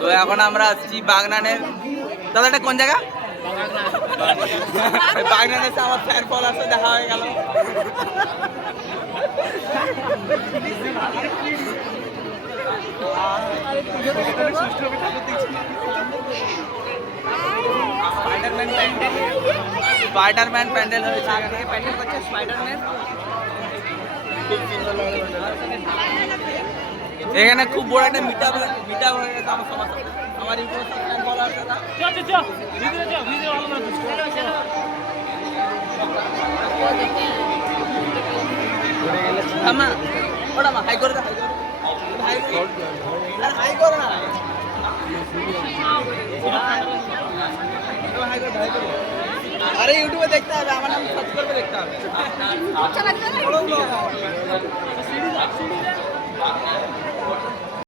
তো এখন আমরা আসছি বাগনানের। দাদা এটা কোন জায়গা? বাগনান এসে আমার ফ্যান ফলোয়ার্স দেখা হয়ে গেল। স্পাইডারম্যান প্যান্ডেল হয়েছে, প্যান্ডেল করছে স্পাইডারম্যান। খুব সুন্দর লাগে। এখানে খুব বড় একটা মিটআপ হয়ে গেছে আমার সবার সাথে। আমার ইউটিউব ফ্যান ফলোয়ার্স দাদা আমা ওটা মা হাই করে দাও, হাই করো না। আরে ইউটিউবে দেখতে হবে, আমার নাম সার্চ করবে দেখতে হবে।